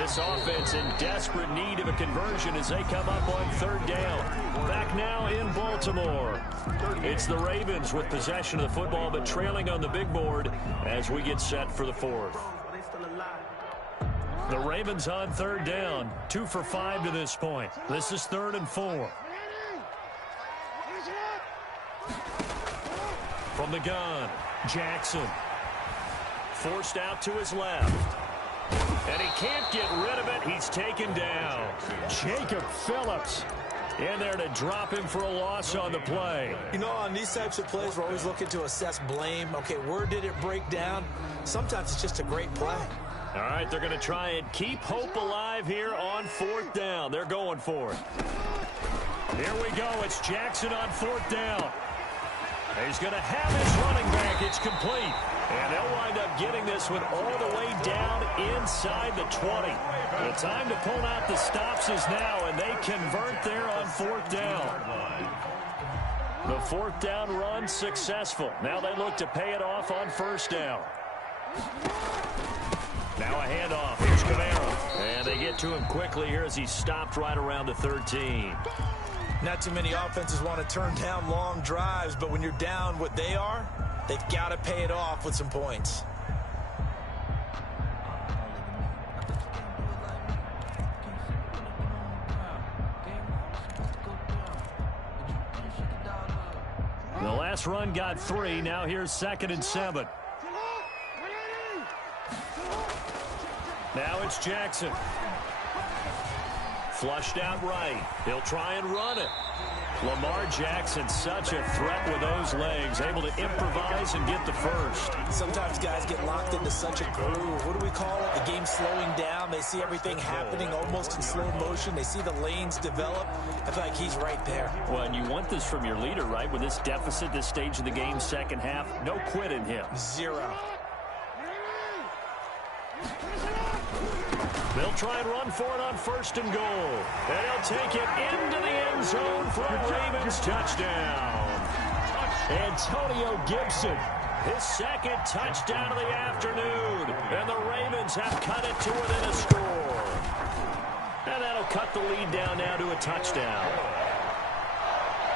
This offense in desperate need of a conversion as they come up on 3rd down. Back now in Baltimore. It's the Ravens with possession of the football, but trailing on the big board as we get set for the 4th. The Ravens on 3rd down. 2 for 5 to this point. This is 3rd and 4. From the gun, Jackson. Forced out to his left. And he can't get rid of it. He's taken down. Jacob Phillips in there to drop him for a loss on the play. You know, on these types of plays, we're always looking to assess blame. Okay, where did it break down? Sometimes it's just a great play. All right, they're going to try and keep hope alive here on 4th down. They're going for it. Here we go. It's Jackson on 4th down. He's going to have his running back. It's complete. And they'll wind up getting this one all the way down inside the 20. The time to pull out the stops is now, and they convert there on 4th down. The 4th down run successful. Now they look to pay it off on 1st down. Now a handoff. Here's Camara. And they get to him quickly here as he's stopped right around the 13. Not too many offenses want to turn down long drives, but when you're down what they are, they've got to pay it off with some points. The last run got 3. Now here's 2nd and 7. Now it's Jackson. Flushed out right. He'll try and run it. Lamar Jackson, such a threat with those legs, able to improvise and get the first. Sometimes guys get locked into such a groove. What do we call it? The game slowing down. They see everything happening almost in slow motion. They see the lanes develop. I feel like he's right there. Well, and you want this from your leader, right? With this deficit, this stage of the game, 2nd half, no quit in him. 0. They'll try and run for it on 1st and goal. And he'll take it into the end zone for a Ravens touchdown. Antonio Gibson, his 2nd touchdown of the afternoon. And the Ravens have cut it to within a score. And that'll cut the lead down now to a touchdown.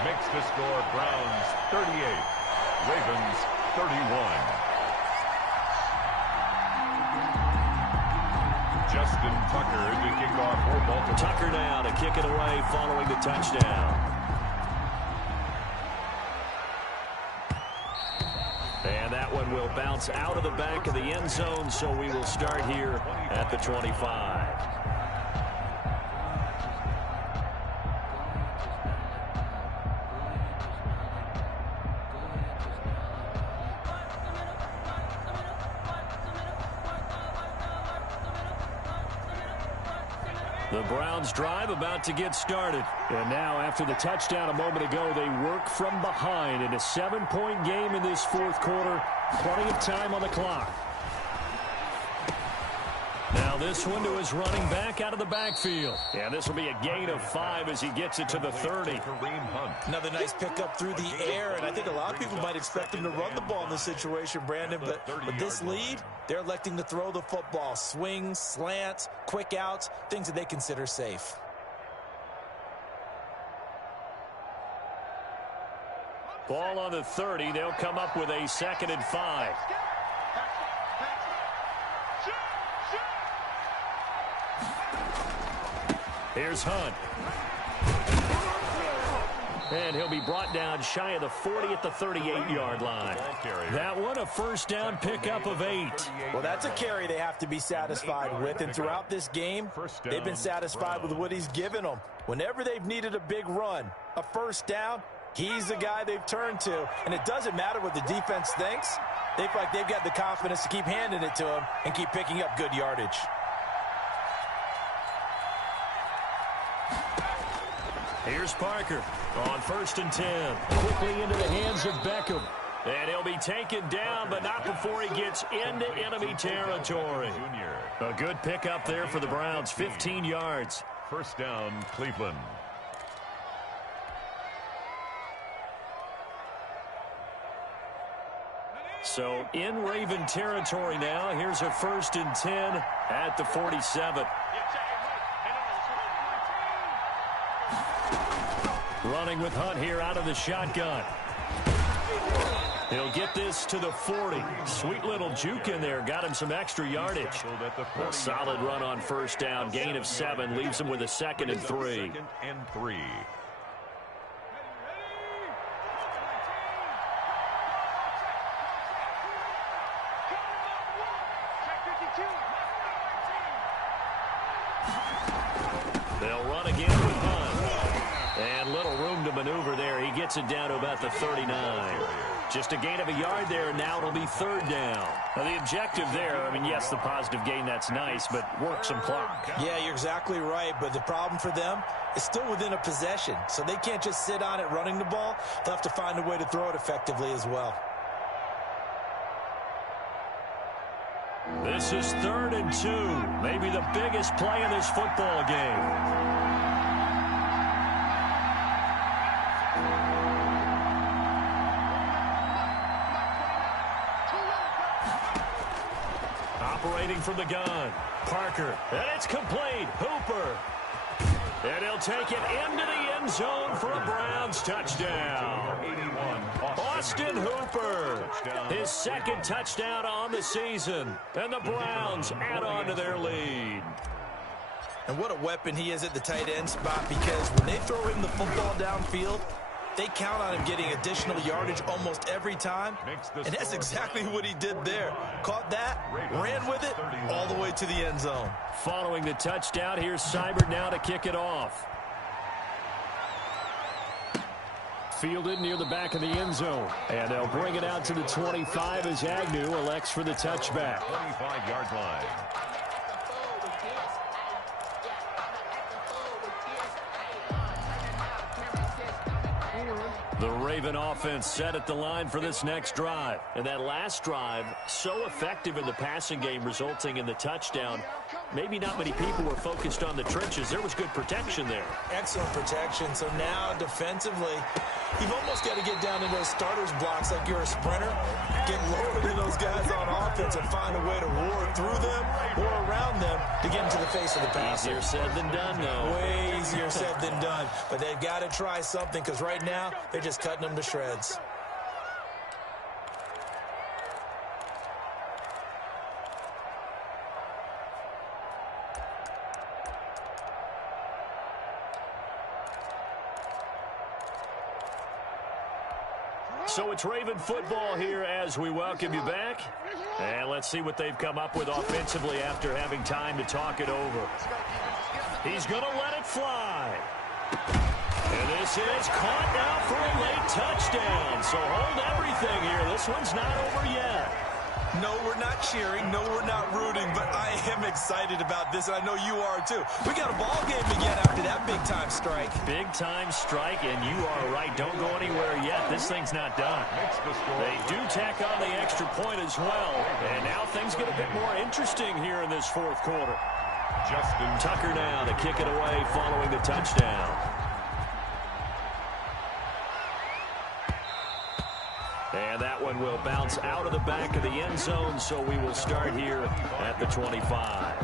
Makes the score Browns 38, Ravens 31. Justin Tucker to kick off for Baltimore. Tucker now to kick it away following the touchdown. And that one will bounce out of the back of the end zone, so we will start here at the 25. The Browns drive about to get started. And now after the touchdown a moment ago, they work from behind in a 7-point game in this 4th quarter. Plenty of time on the clock. Now this one to his running back out of the backfield. And this will be a gain of 5 as he gets it to the 30. Another nice pickup through the air, and I think a lot of people might expect him to run the ball in this situation, Brandon, but with this lead, they're electing to throw the football. Swings, slants, quick outs, things that they consider safe. Ball on the 30. They'll come up with a 2nd and 5. Here's Hunt. And he'll be brought down shy of the 40 at the 38-yard line. That one a 1st down pickup of 8. Well, that's a carry they have to be satisfied with. And throughout this game, they've been satisfied with what he's given them. Whenever they've needed a big run, a 1st down, he's the guy they've turned to. And it doesn't matter what the defense thinks. They feel like they've got the confidence to keep handing it to him and keep picking up good yardage. Here's Parker on 1st and 10. Quickly into the hands of Beckham. And he'll be taken down, but not before he gets into enemy territory. A good pickup there for the Browns, 15 yards. 1st down, Cleveland. So in Raven territory now. Here's a 1st and 10 at the 47. Running with Hunt here out of the shotgun. He'll get this to the 40. Sweet little juke in there. Got him some extra yardage. A solid run on 1st down. Gain of 7. Leaves him with a 2nd and 3. 2nd and 3. They'll run again with Hunt. And little room to maneuver there. He gets it down to about the 39. Just a gain of a yard there, and now it'll be 3rd down. Now the objective there, I mean, yes, the positive gain, that's nice, but work some clock. Yeah, you're exactly right, but the problem for them is still within a possession, so they can't just sit on it running the ball. They'll have to find a way to throw it effectively as well. This is 3rd and 2, maybe the biggest play in this football game. Operating from the gun, Parker, and it's complete. Hooper, and he'll take it into the end zone for a Browns touchdown. 81, Austin Hooper, his 2nd touchdown on the season, and the Browns add on to their lead. And what a weapon he is at the tight end spot, because when they throw him the football downfield, they count on him getting additional yardage almost every time. And that's exactly what he did there. Caught that, ran with it, all the way to the end zone. Following the touchdown, here's Seibert now to kick it off. Fielded near the back of the end zone. And they'll bring it out to the 25 as Agnew elects for the touchback. 25-yard line. The Raven offense set at the line for this next drive. And that last drive, so effective in the passing game, resulting in the touchdown. maybe not many people were focused on the trenches. There was good protection there. Excellent protection. So now defensively, you've almost got to get down in those starters blocks like you're a sprinter. Get lower than those guys on offense and find a way to roar through them or around them to get into the face of the passer. Easier said than done, though. Way easier said than done. But they've got to try something because right now they're just cutting them to shreds. So it's Raven football here as we welcome you back. And let's see what they've come up with offensively after having time to talk it over. He's going to let it fly. And this is caught now for a late touchdown. So hold everything here. This one's not over yet. No, we're not cheering. No, we're not rooting. But I am excited about this, and I know you are too. We got a ball game again after that big-time strike. Big-time strike, and you are right. Don't go anywhere yet. This thing's not done. They do tack on the extra point as well. And now things get a bit more interesting here in this fourth quarter. Justin Tucker now to kick it away following the touchdown. And that one will bounce out of the back of the end zone, so we will start here at the 25.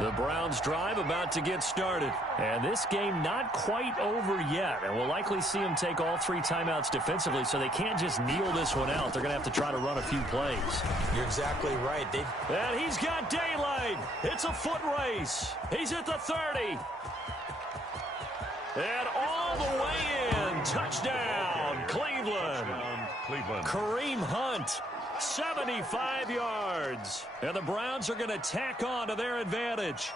The Browns drive about to get started. And this game not quite over yet. And we'll likely see them take all 3 timeouts defensively, so they can't just kneel this one out. They're going to have to try to run a few plays. You're exactly right. And he's got daylight. It's a foot race. He's at the 30. And all the way in. Touchdown, Cleveland. Kareem Hunt. 75 yards. And the Browns are going to tack on to their advantage.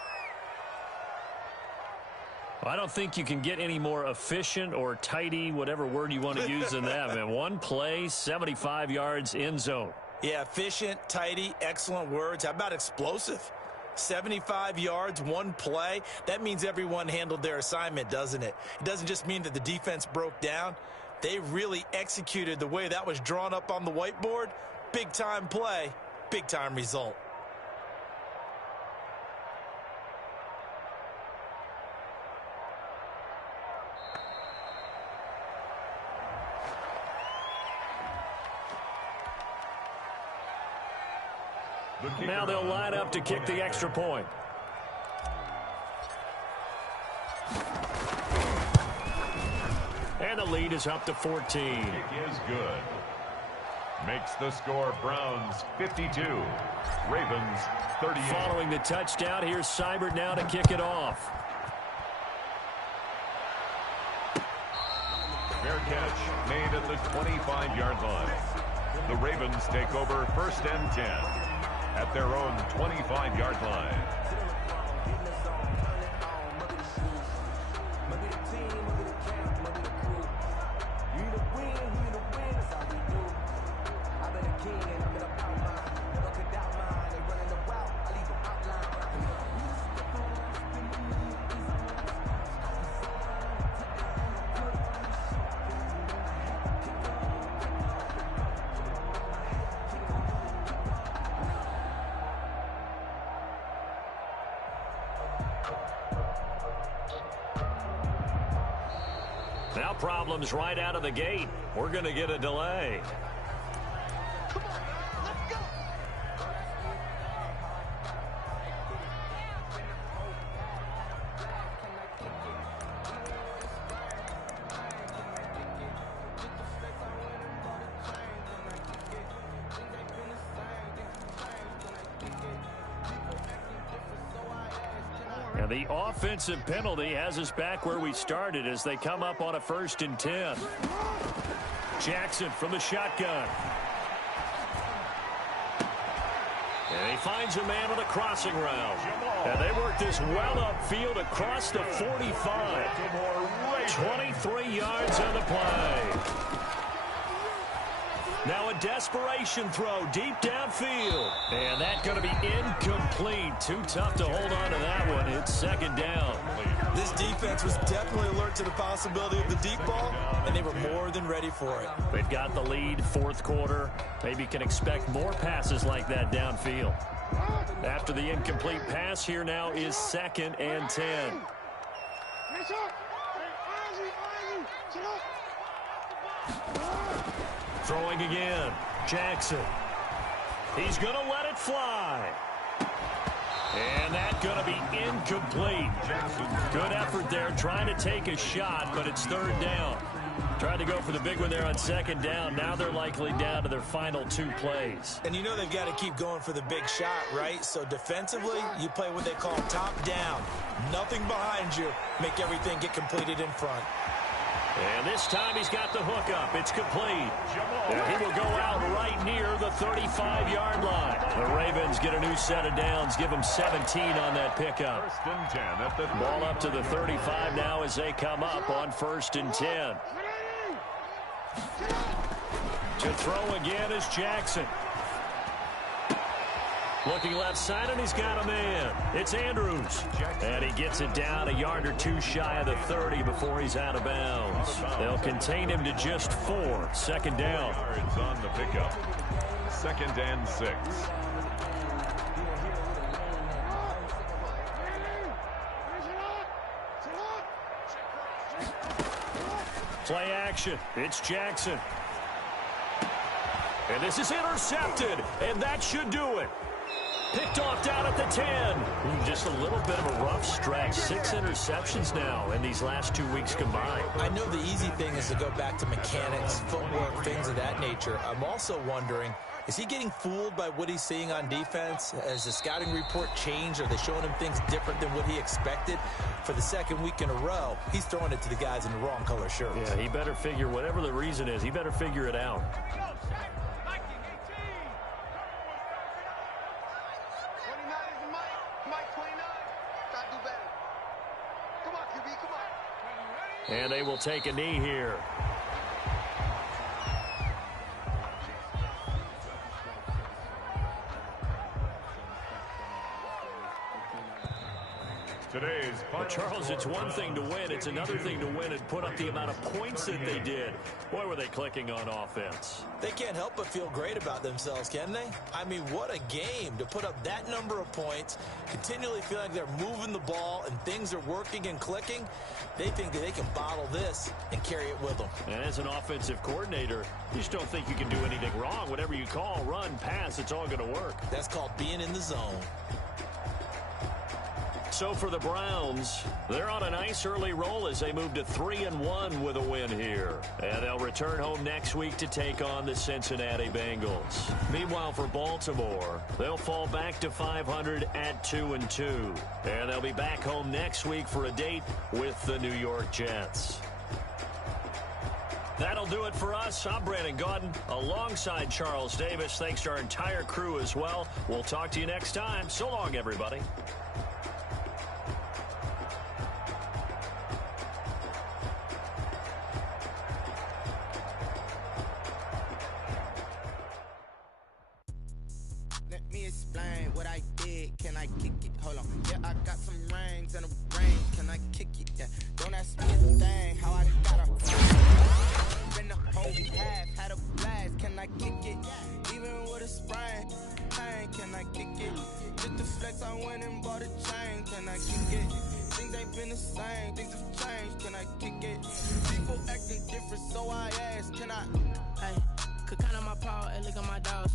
I don't think you can get any more efficient or tidy, whatever word you want to use in that. Man, one play, 75 yards, end zone. Yeah, efficient, tidy, excellent words. How about explosive? 75 yards, one play. That means everyone handled their assignment, doesn't it? It doesn't just mean that the defense broke down. They really executed the way that was drawn up on the whiteboard. Big-time play, big-time result. Now they'll line up to kick the extra point. And the lead is up to 14. Kick is good. Makes the score Browns 52, Ravens 38. Following the touchdown, here's Seibert now to kick it off. Fair catch made at the 25-yard line. The Ravens take over 1st and 10 at their own 25-yard line. Now problems right out of the gate. We're going to get a delay. Come on, let's go. And the offensive penalty has us back where we started as they come up on a 1st and 10. Jackson from the shotgun. And he finds a man on a crossing route. And they work this well upfield across the 45. 23 yards on the play. Now a desperation throw deep downfield. And that's going to be incomplete. Too tough to hold on to that one. It's 2nd down. This defense was definitely alert to the possibility of the deep ball, and they were more than ready for it. They've got the lead, 4th quarter. Maybe can expect more passes like that downfield. After the incomplete pass, here now is 2nd and 10. Throwing again. Jackson. He's going to let it fly. And that's going to be incomplete. Good effort there trying to take a shot, but it's 3rd down. Tried to go for the big one there on 2nd down. Now they're likely down to their final 2 plays. And you know they've got to keep going for the big shot, right? So defensively, you play what they call top down. Nothing behind you. Make everything get completed in front. And this time he's got the hook up. It's complete. And he will go out right near the 35-yard line. The Ravens get a new set of downs. Give them 17 on that pickup. 1st and 10 at the ball up to the 35 now as they come up on 1st and 10. To throw again is Jackson. Looking left side, and he's got a man. It's Andrews. And he gets it down a yard or 2 shy of the 30 before he's out of bounds. They'll contain him to just 4. 2nd down. yards on the pickup. 2nd and 6. Play action. It's Jackson. And this is intercepted, and that should do it. Picked off down at the 10. Just a little bit of a rough stretch. 6 interceptions now in these last 2 weeks combined. I know the easy thing is to go back to mechanics, footwork, things of that nature. I'm also wondering, is he getting fooled by what he's seeing on defense? Has the scouting report changed? Are they showing him things different than what he expected? For the 2nd week in a row, he's throwing it to the guys in the wrong color shirts. Yeah, he better figure, whatever the reason is, he better figure it out. And they will take a knee here. But Charles, it's one thing to win. It's another thing to win and put up the amount of points that they did. Boy, were they clicking on offense. They can't help but feel great about themselves, can they? I mean, what a game to put up that number of points, continually feel like they're moving the ball and things are working and clicking. They think that they can bottle this and carry it with them. And as an offensive coordinator, you just don't think you can do anything wrong. Whatever you call, run, pass, it's all going to work. That's called being in the zone. So for the Browns, they're on a nice early roll as they move to 3-1 with a win here. And they'll return home next week to take on the Cincinnati Bengals. Meanwhile, for Baltimore, they'll fall back to 500 at 2-2. And they'll be back home next week for a date with the New York Jets. That'll do it for us. I'm Brandon Gaudin alongside Charles Davis. Thanks to our entire crew as well. We'll talk to you next time. So long, everybody. Could count on my power and look at my dogs.